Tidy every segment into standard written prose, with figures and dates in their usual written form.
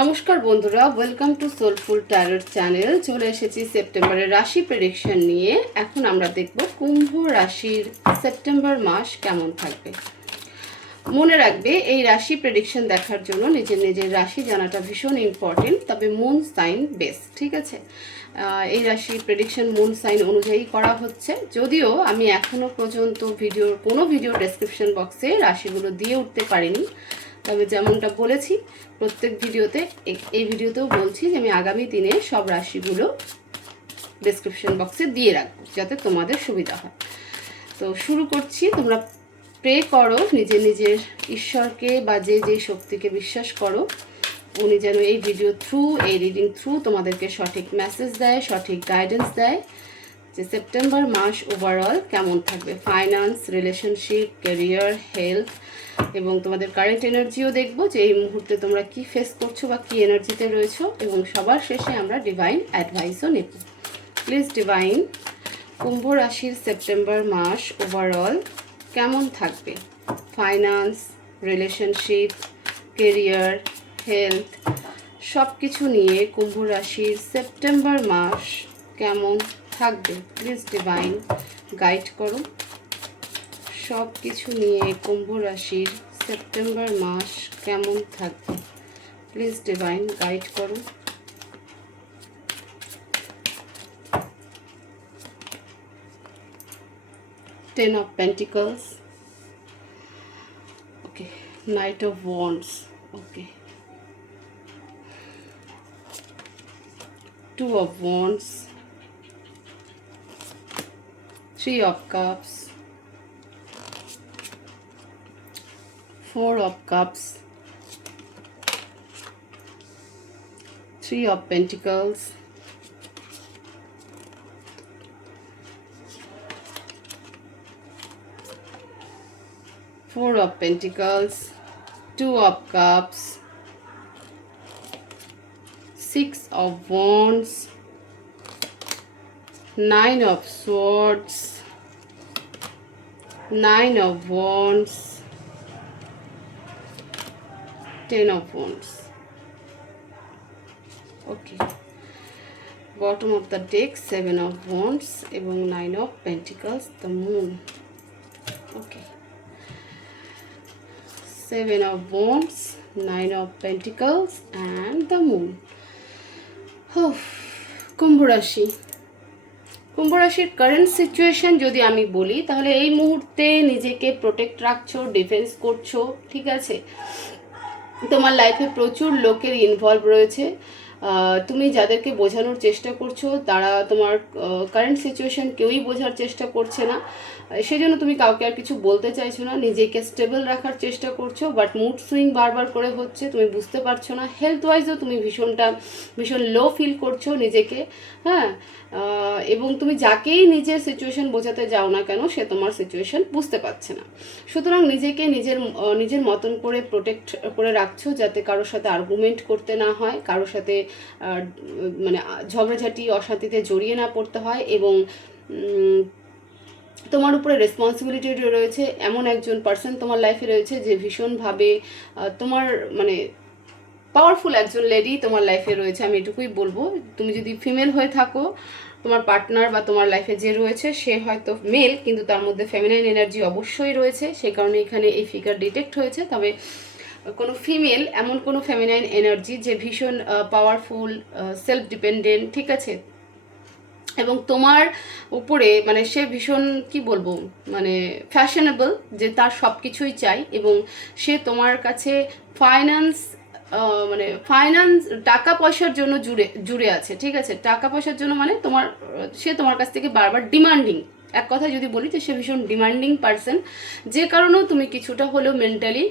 নমস্কার বন্ধুরা, welcome to soulful tarot channel. চলে এসেছি সেপ্টেম্বরের রাশি প্রেডিকশন নিয়ে। এখন আমরা দেখব কুম্ভ রাশির সেপ্টেম্বর মাস কেমন থাকবে। মনে রাখবে, এই রাশি প্রেডিকশন দেখার জন্য নিজের নিজের রাশি জানাটা ভীষণ ইম্পর্টেন্ট, তবে মুন সাইন বেস্ট, ঠিক আছে। এই রাশি প্রেডিকশন মুন সাইন অনুযায়ী করা হচ্ছে, যদিও আমি এখনও পর্যন্ত কোনো ভিডিও ডেসক্রিপশন বক্সে রাশিগুলো দিয়ে উঠতে পারিনি। তবে যেমনটা বলেছি প্রত্যেক ভিডিওতে, এই ভিডিওতেও বলছি যে আমি আগামী দিনে সব রাশিগুলো ডেসক্রিপশন বক্সে দিয়ে রাখবো যাতে তোমাদের সুবিধা হয়। তো শুরু করছি। তোমরা প্রে করো নিজের নিজের ঈশ্বরকে বা যে শক্তিকে বিশ্বাস করো, উনি যেন এই ভিডিও থ্রু, এই রিডিং থ্রু তোমাদেরকে সঠিক মেসেজ দেয়, সঠিক গাইডেন্স দেয় যে সেপ্টেম্বর মাস ওভারঅল কেমন থাকবে। ফাইন্যান্স, রিলেশনশিপ, ক্যারিয়ার, হেলথ এবং তোমাদের কারেন্ট এনার্জিও দেখবো যে এই মুহূর্তে তোমরা কি ফেস করছো বা কি এনার্জিতে রয়েছো, এবং সবার শেষে আমরা ডিভাইন অ্যাডভাইসও নেব। প্লিজ ডিভাইন, কুম্ভ রাশির সেপ্টেম্বর মাস ওভারঅল কেমন থাকবে। ফাইন্যান্স, রিলেশনশিপ, কেরিয়ার, হেলথ সব কিছু নিয়ে কুম্ভ রাশির সেপ্টেম্বর মাস কেমন থাকবে। প্লিজ ডিভাইন গাইড করো। সব কিছু নিয়ে কুম্ভ রাশির সেপ্টেম্বর মাস কেমন থাকবে। প্লিজ ডিভাইন গাইড করো। Ten of Pentacles. Okay. Knight of Wands. Okay. Two of Wands. Three of Cups. Four of Cups. Three of Pentacles. Four of Pentacles. Two of Cups. Six of Wands. Nine of Swords. Nine of Wands. Ten of Wands. Okay. Bottom of the deck, Seven of Wands এবং Nine of Pentacles, the Moon. Okay. Seven of Wands, Nine of Pentacles and the Moon. কুম্ভ রাশি। কুম্ভ রাশির current situation যদি আমি বলি, তাহলে এই মুহূর্তে নিজেকে প্রোটেক্ট রাখছো, ডিফেন্স করছো, ঠিক আছে। তোমার লাইফে প্রচুর লোকের ইনভলভ রয়েছে। তুমি যাদেরকে বোঝানোর চেষ্টা করছো তারা তোমার কারেন্ট সিচুয়েশন কেউই বোঝার চেষ্টা করছে না, সেজন্য তুমি কাউকে আর কিছু বলতে চাইছো না। নিজেকে স্টেবল রাখার চেষ্টা করছো, বাট মুড সুইং বারবার করে হচ্ছে, তুমি বুঝতে পারছো না। হেলথ ওয়াইজও তুমি ভীষণ লো ফিল করছো নিজেকে, হ্যাঁ। এবং তুমি যাকেই নিজের সিচুয়েশন বোঝাতে যাও না কেন, সে তোমার সিচুয়েশন বুঝতে পারছে না। সুতরাং নিজেকে নিজের মতন করে প্রোটেক্ট করে রাখছো, যাতে কারোর সাথে আর্গুমেন্ট করতে না হয়, কারোর সাথে মানে ঝগড়াঝাটি অশান্তিতে জড়িয়ে না পড়তে হয়। এবং তোমার উপরে রেসপন্সিবিলিটি রয়েছে, এমন একজন পার্সন তোমার লাইফে রয়েছে যে ভীষণভাবে তোমার মানে পাওয়ারফুল একজন লেডি তোমার লাইফে রয়েছে, আমি এটুকুই বলবো। তুমি যদি ফিমেল হয়ে থাকো, তোমার পার্টনার বা তোমার লাইফে যে রয়েছে সে হয়তো মেল, কিন্তু তার মধ্যে ফেমিনাইন এনার্জি অবশ্যই রয়েছে, সেই কারণে এখানে এই ফিগার ডিটেক্ট হয়েছে। তবে কোনো ফিমেল, এমন কোনো ফেমিনাইন এনার্জি যে ভীষণ পাওয়ারফুল, সেলফ ডিপেন্ডেন্ট, ঠিক আছে। এবং তোমার উপরে মানে সে ভীষণ কি বলবো মানে ফ্যাশনেবল, যে তার সব কিছুই চাই, এবং সে তোমার কাছে ফাইন্যান্স টাকা পয়সার জন্য জুড়ে আছে, ঠিক আছে। টাকা পয়সার জন্য মানে সে তোমার কাছ থেকে বারবার ডিমান্ডিং, এক কথা যদি বলি যে সে ভীষণ ডিমান্ডিং পার্সন, যে কারণেও তুমি কিছুটা হলেও মেন্টালি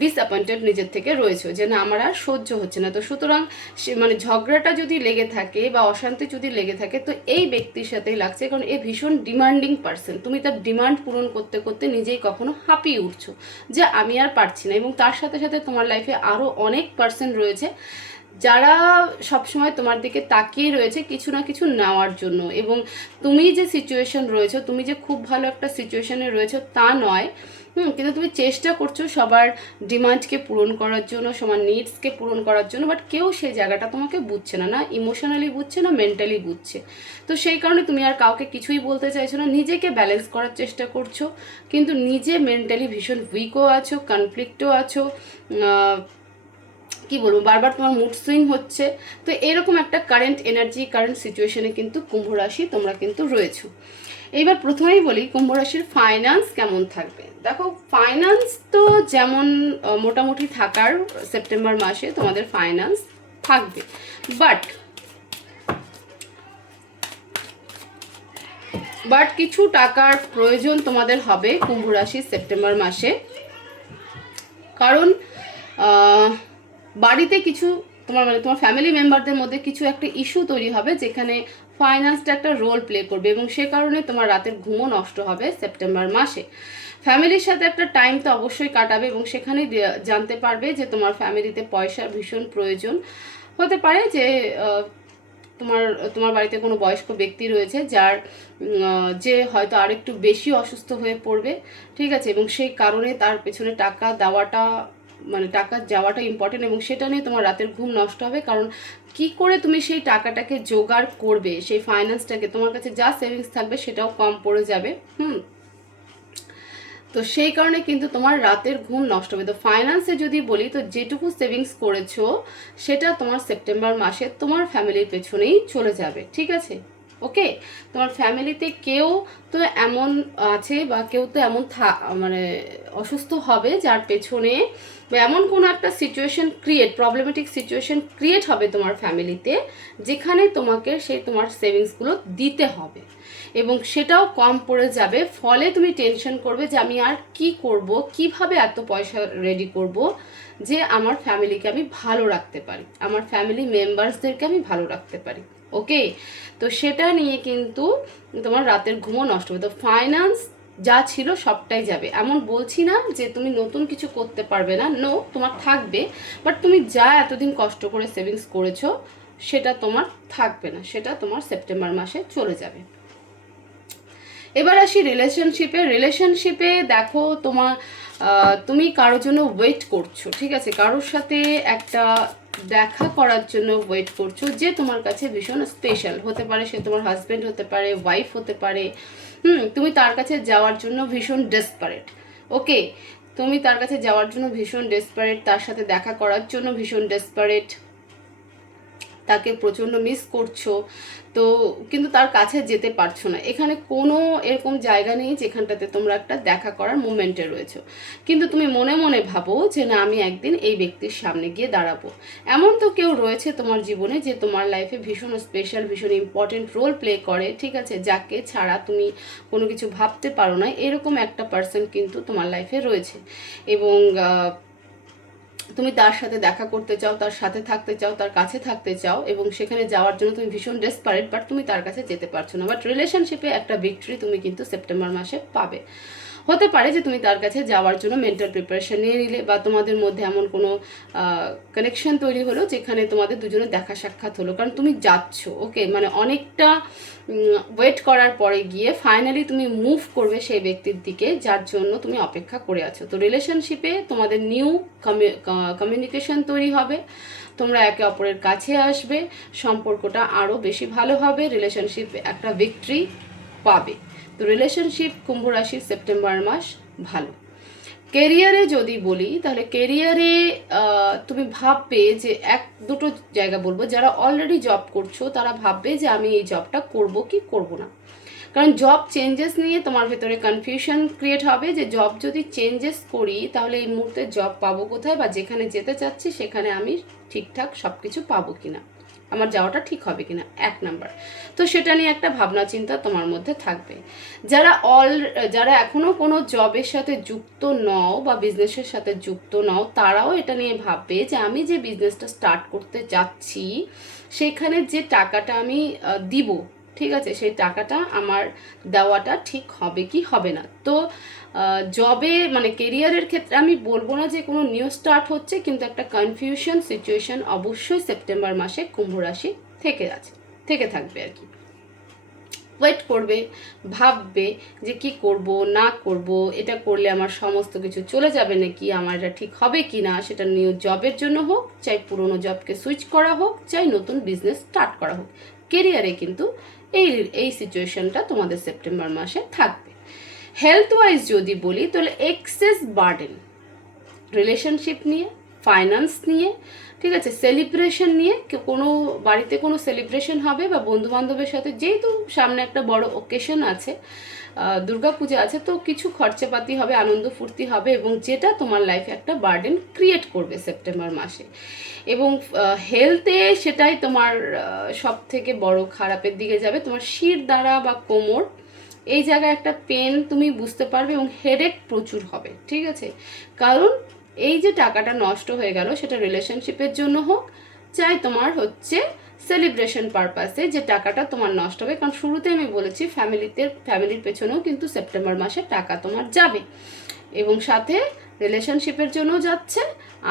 ডিসঅ্যাপয়েন্টেড নিজের থেকে রয়েছো, যে না আমার আর সহ্য হচ্ছে না। তো সুতরাং সে মানে ঝগড়াটা যদি লেগে থাকে বা অশান্তি যদি লেগে থাকে, তো এই ব্যক্তির সাথেই লাগছে, কারণ এ ভীষণ ডিমান্ডিং পার্সন। তুমি তার ডিমান্ড পূরণ করতে করতে নিজেই কখনো হাঁপিয়ে উঠছো যে আমি আর পারছি না। এবং তার সাথে সাথে তোমার লাইফে আরও অনেক পার্সন রয়েছে যারা সবসময় তোমার দিকে তাকিয়ে রয়েছে কিছু না কিছু নেওয়ার জন্য। এবং তুমি যে সিচুয়েশন রয়েছে, তুমি যে খুব ভালো একটা সিচুয়েশনে রয়েছে তা নয়, কিন্তু তুমি চেষ্টা করছো সবার ডিমান্ডকে পূরণ করার জন্য, সবার নিডসকে পূরণ করার জন্য, বাট কেউ সেই জায়গাটা তোমাকে বুঝছে না, না ইমোশনালি বুঝছে না মেন্টালি বুঝছে। তো সেই কারণে তুমি আর কাউকে কিছুই বলতে চাইছো না, নিজেকে ব্যালেন্স করার চেষ্টা করছো, কিন্তু নিজে মেন্টালি ভীষণ উইকও আছো, কনফ্লিক্টও আছো, কি বলবো, বারবার তোমার মুড সুইং হচ্ছে। তো এরকম একটা কারেন্ট এনার্জি, কারেন্ট সিচুয়েশনে কিন্তু কুম্ভ রাশি তোমরা কিন্তু রয়েছো। এইবার প্রথমেই বলি কুম্ভ রাশির ফাইন্যান্স কেমন থাকবে। দেখো ফাইন্যান্স তো যেমন মোটামুটি থাকার সেপ্টেম্বর মাসে তোমাদের ফাইন্যান্স থাকবে, বাট কিছু টাকার প্রয়োজন তোমাদের হবে কুম্ভ রাশির সেপ্টেম্বর মাসে। কারণ বাড়িতে কিছু তোমার ফ্যামিলি মেম্বারদের মধ্যে কিছু একটা ইস্যু তৈরি হবে যেখানে ফাইন্যান্সটা একটা রোল প্লে করবে, এবং সে কারণে তোমার রাতের ঘুমও নষ্ট হবে সেপ্টেম্বর মাসে। ফ্যামিলির সাথে একটা টাইম তো অবশ্যই কাটাবে, এবং সেখানে জানতে পারবে যে তোমার ফ্যামিলিতে পয়সার ভীষণ প্রয়োজন। হতে পারে যে তোমার বাড়িতে কোনো বয়স্ক ব্যক্তি রয়েছে যে হয়তো আরেকটু বেশি অসুস্থ হয়ে পড়বে, ঠিক আছে, এবং সেই কারণে তার পেছনে টাকা যাওয়াটা ইম্পর্টেন্ট, এবং সেটা নিয়ে তোমার রাতের ঘুম নষ্ট হবে। কারণ কি করে তুমি সেই টাকাটাকে জোগাড় করবে, সেই ফাইন্যান্সটাকে, তোমার কাছে যা সেভিংস থাকবে সেটাও কম পড়ে যাবে। তো সেই কারণে কিন্তু তোমার রাতের ঘুম নষ্ট হবে। তো ফাইন্যান্সে যদি বলি, তো যেটুকু সেভিংস করেছো সেটা তোমার সেপ্টেম্বর মাসে তোমার ফ্যামিলির পেছনেই চলে যাবে, ঠিক আছে। ওকে, তোমার ফ্যামিলিতে কেউ তো এমন আছে বা কেউ তো এমন অসুস্থ হবে যার পেছনে, বা এমন কোনো একটা প্রবলেমেটিক সিচুয়েশন ক্রিয়েট হবে তোমার ফ্যামিলিতে, যেখানে তোমাকে তোমার সেভিংসগুলো দিতে হবে, এবং সেটাও কম পড়ে যাবে। ফলে তুমি টেনশন করবে যে আমি আর কি করব, কিভাবে এত পয়সা রেডি করব যে আমার ফ্যামিলিকে আমি ভালো রাখতে পারি, আমার ফ্যামিলি মেম্বার্সদেরকে আমি ভালো রাখতে পারি। ওকে, তো সেটা নিয়ে কিন্তু তোমার রাতের ঘুমও নষ্ট হবে। তো ফাইন্যান্স যা ছিল সবটাই যাবে। এমন বলছি না যে তুমি নতুন কিছু করতে পারবে না, নো, তোমার থাকবে, বাট তুমি যা এতদিন কষ্ট করে সেভিংস করেছো সেটা তোমার থাকবে না, সেটা তোমার সেপ্টেম্বর মাসে চলে যাবে। এবার আসি রিলেশনশিপে দেখো তুমি কারোর জন্য ওয়েট করছো, ঠিক আছে, কারোর সাথে একটা দেখা করার জন্য ওয়েট করছো যে তোমার কাছে ভীষণ স্পেশাল হতে পারে। সে তোমার হাজব্যান্ড হতে পারে, ওয়াইফ হতে পারে। তুমি তার কাছে যাওয়ার জন্য ভীষণ ডেসপারেট। ওকে, তুমি তার কাছে যাওয়ার জন্য ভীষণ ডেসপারেট, তার সাথে দেখা করার জন্য ভীষণ ডেসপারেট, তাকে প্রচণ্ড মিস করছো, তো কিন্তু তার কাছে যেতে পারছো না। এখানে কোনো এরকম জায়গা নেই যেখানটাতে তোমরা একটা দেখা করার মোমেন্টে রয়েছো, কিন্তু তুমি মনে মনে ভাবো যে না, আমি একদিন এই ব্যক্তির সামনে গিয়ে দাঁড়াবো। এমন তো কেউ রয়েছে তোমার জীবনে যে তোমার লাইফে ভীষণ স্পেশাল, ভীষণ ইম্পর্টেন্ট রোল প্লে করে, ঠিক আছে, যাকে ছাড়া তুমি কোনো কিছু ভাবতে পারো না। এরকম একটা পার্সন কিন্তু তোমার লাইফে রয়েছে, এবং তুমি তার সাথে দেখা করতে চাও, তার সাথে থাকতে চাও, তার কাছে থাকতে চাও, এবং সেখানে যাওয়ার জন্য তুমি ভীষণ ডেসপারেট, বাট তুমি তার কাছে যেতে পারছো না। বাট রিলেশনশিপে একটা ভিক্টরি তুমি কিন্তু সেপ্টেম্বর মাসে পাবে। হতে পারে যে তুমি তার কাছে যাওয়ার জন্য মেন্টাল প্রিপারেশন নিয়ে নিলে, বা তোমাদের মধ্যে এমন কোনো কানেকশন তৈরি হলো যেখানে তোমাদের দুজনের দেখা সাক্ষাৎ হলো, কারণ তুমি যাচ্ছ। ওকে, অনেকটা ওয়েট করার পরে গিয়ে ফাইনালি তুমি মুভ করবে সেই ব্যক্তির দিকে যার জন্য তুমি অপেক্ষা করে আছো। তো রিলেশনশিপে তোমাদের নিউ কমিউনিকেশন তৈরি হবে, তোমরা একে অপরের কাছে আসবে, সম্পর্কটা আরও বেশি ভালো হবে, রিলেশনশিপ একটা ভিক্টরি পাবে। তো রিলেশনশিপ কুম্ভ রাশির সেপ্টেম্বর মাস ভালো। কেরিয়ারে যদি বলি, তাহলে কেরিয়ারে তুমি ভাববে যে দুটো জায়গা বলবো, যারা অলরেডি জব করছো তারা ভাববে যে আমি এই জবটা করব কি করব না। কারণ জব চেঞ্জেস নিয়ে তোমার ভেতরে কনফিউশন ক্রিয়েট হবে যে জব যদি চেঞ্জেস করি তাহলে এই মুহূর্তে জব পাবো কোথায়, বা যেখানে যেতে চাচ্ছি সেখানে আমি ঠিকঠাক সব কিছু পাবো কিনা, আমার যাওয়াটা ঠিক হবে কিনা, 1 নাম্বার। তো সেটা নিয়ে একটা ভাবনা চিন্তা তোমার মধ্যে থাকবে। যারা এখনও কোনো জবের সাথে যুক্ত নও বা বিজনেসের সাথে যুক্ত নও, তারাও এটা নিয়ে ভাববে যে আমি যে বিজনেসটা স্টার্ট করতে যাচ্ছি সেখানে যে টাকাটা আমি দিব, ঠিক আছে, সেই টাকাটা আমার দেওয়াটা ঠিক হবে কি হবে না। তো জবে কেরিয়ারের ক্ষেত্রে আমি বলবো না যে কোনো নিউ স্টার্ট হচ্ছে, কিন্তু একটা কনফিউশন সিচুয়েশন অবশ্যই সেপ্টেম্বর মাসে কুম্ভ রাশি থেকে থাকবে আর কি। ওয়েট করবে, ভাববে যে কি করব না করব, এটা করলে আমার সমস্ত কিছু চলে যাবে নাকি, আমার এটা ঠিক হবে কি না, সেটা নিউ জবের জন্য হোক, চাই পুরনো জবকে সুইচ করা হোক, চাই নতুন বিজনেস স্টার্ট করা হোক, কেরিয়ারে কিন্তু এই এই সিচুয়েশনটা তোমাদের সেপ্টেম্বর মাসে থাকবে। হেলথ ওয়াইজ যদি বলি তাহলে এক্সেস বার্ডেন রিলেশনশিপ নিয়ে, ফাইন্যান্স নিয়ে, ঠিক আছে, সেলিব্রেশন নিয়ে, কোনো বাড়িতে কোনো সেলিব্রেশন হবে বা বন্ধুবান্ধবের সাথে, যেহেতু সামনে একটা বড় ওকেশন আছে, দুর্গাপূজা আছে, তো কিছু খরচাপাতি হবে, আনন্দ ফুর্তি হবে, এবং যেটা তোমার লাইফে একটা বার্ডেন ক্রিয়েট করবে সেপ্টেম্বর মাসে। এবং হেলথে সেটাই তোমার সব থেকে বড় খারাপের দিকে যাবে, তোমার শির দ্বারা বা কোমর এই জায়গায় একটা পেন তুমি বুঝতে পারবে, এবং হেডেক প্রচুর হবে, ঠিক আছে। কারণ এই যে টাকাটা নষ্ট হয়ে গেল, সেটা রিলেশনশিপের জন্য হোক, চাই তোমার হচ্ছে সেলিব্রেশন পারপাসে যে টাকাটা তোমার নষ্ট হবে, কারণ শুরুতে আমি বলেছি ফ্যামিলির পেছনেও কিন্তু সেপ্টেম্বর মাসে টাকা তোমার যাবে, এবং সাথে রিলেশনশিপের জন্য যাচ্ছে,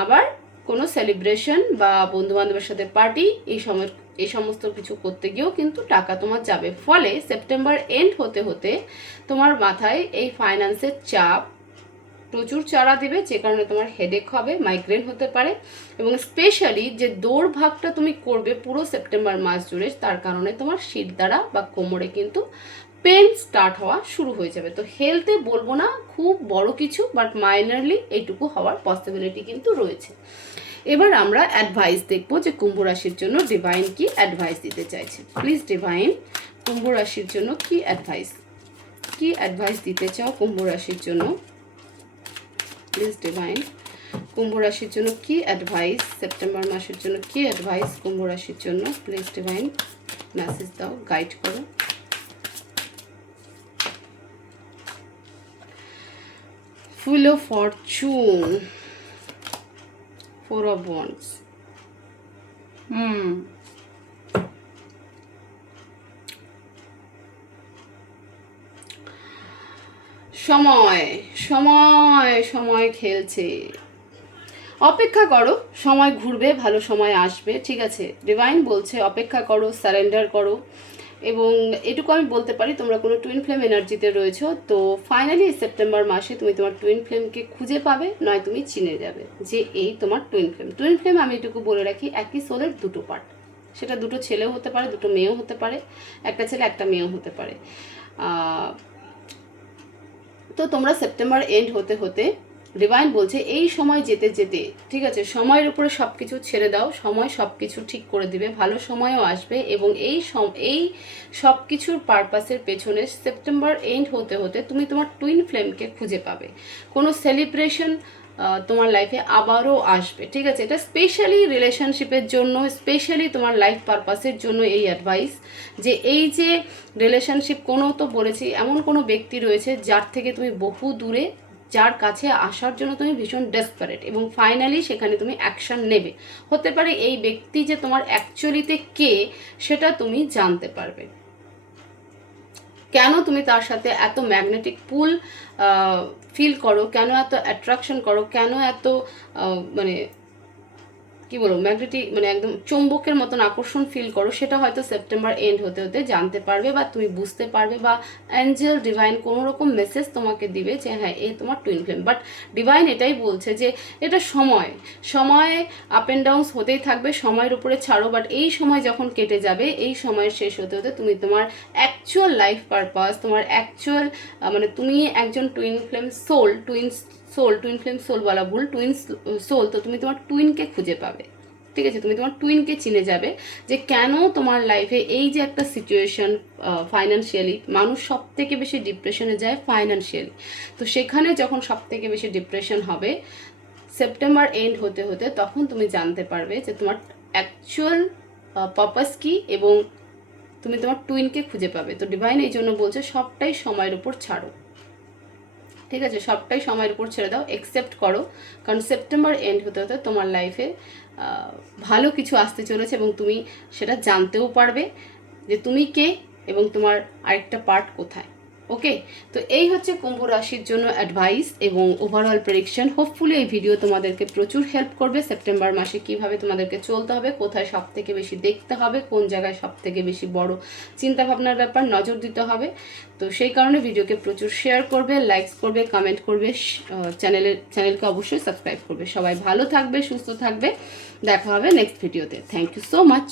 আবার কোনো সেলিব্রেশন বা বন্ধুবান্ধবের সাথে পার্টি এই সমস্ত কিছু করতে গিয়েও কিন্তু টাকা তোমার যাবে। ফলে সেপ্টেম্বর এন্ড হতে হতে তোমার মাথায় এই ফাইন্যান্সের চাপ প্রচুর চাড়া দিবে, যে কারণে তোমার হেডেক হবে, মাইগ্রেন হতে পারে, এবং স্পেশালি যে দৌড়ভাগটা তুমি করবে পুরো সেপ্টেম্বর মাস জুড়ে, তার কারণে তোমার শির দ্বারা বা কোমরে কিন্তু পেন স্টার্ট হওয়া শুরু হয়ে যাবে। তো হেলথে বলবো না খুব বড় কিছু, বাট মাইনারলি এইটুকু হওয়ার পসিবিলিটি কিন্তু রয়েছে। এবার আমরা অ্যাডভাইস দেখবো যে কুম্ভ রাশির জন্য ডিভাইন কি অ্যাডভাইস দিতে চাইছে। প্লিজ ডিভাইন, কুম্ভ রাশির জন্য কি অ্যাডভাইস দিতে চাও কুম্ভ রাশির জন্য? প্লিজ ডিভাইন, কুম্ভ রাশির জন্য কি অ্যাডভাইস, সেপ্টেম্বর মাসের জন্য কি অ্যাডভাইস কুম্ভ রাশির জন্য? প্লিজ ডিভাইন মেসেজ দাও, গাইড করো। Wheel of Fortune, Four of Wands. সময় সময় সময় খেলছে, অপেক্ষা করো, সময় ঘুরবে, ভালো সময় আসবে, ঠিক আছে। ডিভাইন বলছে অপেক্ষা করো, সারেন্ডার করো, এবং এটুকু আমি বলতে পারি তোমরা কোনো টুইন ফ্লেম এনার্জিতে রয়েছো, তো ফাইনালি সেপ্টেম্বর মাসে তুমি তোমার টুইন ফ্লেমকে খুঁজে পাবে, নয় তুমি চিনে যাবে যে এই তোমার টুইন ফ্লেম। টুইন ফ্লেম আমি এটুকু বলে রাখি, একই সোলের দুটো পার্ট, সেটা দুটো ছেলেও হতে পারে, দুটো মেয়েও হতে পারে, একটা ছেলে একটা মেয়েও হতে পারে। তো তোমরা সেপ্টেম্বর এন্ড হতে হতে ডিভাইন বলছে এই সময় যেতে যেতে, ঠিক আছে, সময়ের উপরে সব কিছু ছেড়ে দাও, সময় সব কিছু ঠিক করে দিবে, ভালো সময়ও আসবে, এবং এই সব কিছুর পারপাসের পেছনে সেপ্টেম্বর এন্ড হতে হতে তুমি তোমার টুইন ফ্লেমকে খুঁজে পাবে, কোনো সেলিব্রেশন তোমার লাইফে আবারও আসবে, ঠিক আছে। এটা স্পেশালি রিলেশনশিপের জন্য, স্পেশালি তোমার লাইফ পারপাসের জন্য এই অ্যাডভাইস, যে এই যে রিলেশনশিপ, কোনো তো বলেছি এমন কোনো ব্যক্তি রয়েছে যার থেকে তুমি বহু দূরে, যার কাছে আসার জন্য তুমি ভীষণ ডেসপারেট, এবং ফাইনালি সেখানে তুমি অ্যাকশন নেবে। হতে পারে এই ব্যক্তি যে তোমার অ্যাকচুয়ালিতে কে সেটা তুমি জানতে পারবে, কেন তুমি তার সাথে এত ম্যাগনেটিক পুল ফিল করো, কেন এত অ্যাট্রাকশন করো, কেন এত মানে কি বলবো ম্যাগনেটিক, মানে একদম চুম্বকের মতন আকর্ষণ ফিল করো, সেটা হয়তো সেপ্টেম্বর এন্ড হতে হতে জানতে পারবে, বা তুমি বুঝতে পারবে, বা অ্যাঞ্জেল ডিভাইন কোনো রকম মেসেজ তোমাকে দিবে যে হ্যাঁ এ তোমার টুইন ফ্লেম। বাট ডিভাইন এটাই বলছে যে এটা সময় আপ অ্যান্ড ডাউনস হতেই থাকবে, সময়ের উপরে ছাড়ো, বাট এই সময় যখন কেটে যাবে, এই সময়ের শেষ হতে হতে তুমি তোমার অ্যাকচুয়াল লাইফ পারপাস, তোমার অ্যাকচুয়াল মানে তুমি একজন twin flame soul, twin flame soul বলা ভুল, টুইন সোল, তো তুমি তোমার টুইনকে খুঁজে পাবে, ঠিক আছে, তুমি তোমার টুইনকে চিনে যাবে, যে কেন তোমার লাইফে এই যে একটা সিচুয়েশন, ফাইন্যান্সিয়ালি মানুষ সব থেকে বেশি ডিপ্রেশনে যায় ফাইন্যান্সিয়ালি, তো সেখানে যখন সব থেকে বেশি ডিপ্রেশন হবে সেপ্টেম্বর এন্ড হতে হতে, তখন তুমি জানতে পারবে যে তোমার অ্যাকচুয়াল পারপাস কী, এবং তুমি তোমার টুইনকে খুঁজে পাবে। তো ডিভাইন এই জন্য বলছে সবটাই সময়ের উপর ছাড়ো, ঠিক আছে, সবটাই সময়ের উপর ছেড়ে দাও, অ্যাকসেপ্ট করো, কারণ সেপ্টেম্বর এন্ড হতে হতে তোমার লাইফে ভালো কিছু আসতে চলেছে, এবং তুমি সেটা জানতেও পারবে যে তুমি কে এবং তোমার আরেকটা পার্ট কোথায়। ওকে, তো এই হচ্ছে কুম্ভ রাশির জন্য অ্যাডভাইস এবং ওভারঅল প্রেডিকশন। হোপফুলি এই ভিডিও তোমাদেরকে প্রচুর হেল্প করবে সেপ্টেম্বর মাসে কিভাবে তোমাদেরকে চলতে হবে, কোথায় সব থেকে বেশি দেখতে হবে, কোন জায়গায় সব থেকে বেশি বড় চিন্তাভাবনার ব্যাপার নজর দিতে হবে। তো সেই কারণে ভিডিওকে প্রচুর শেয়ার করবে, লাইকস করবে, কমেন্ট করবে, চ্যানেলকে অবশ্যই সাবস্ক্রাইব করবে। সবাই ভালো থাকবে, সুস্থ থাকবে, দেখা হবে নেক্সট ভিডিওতে। Thank you so much.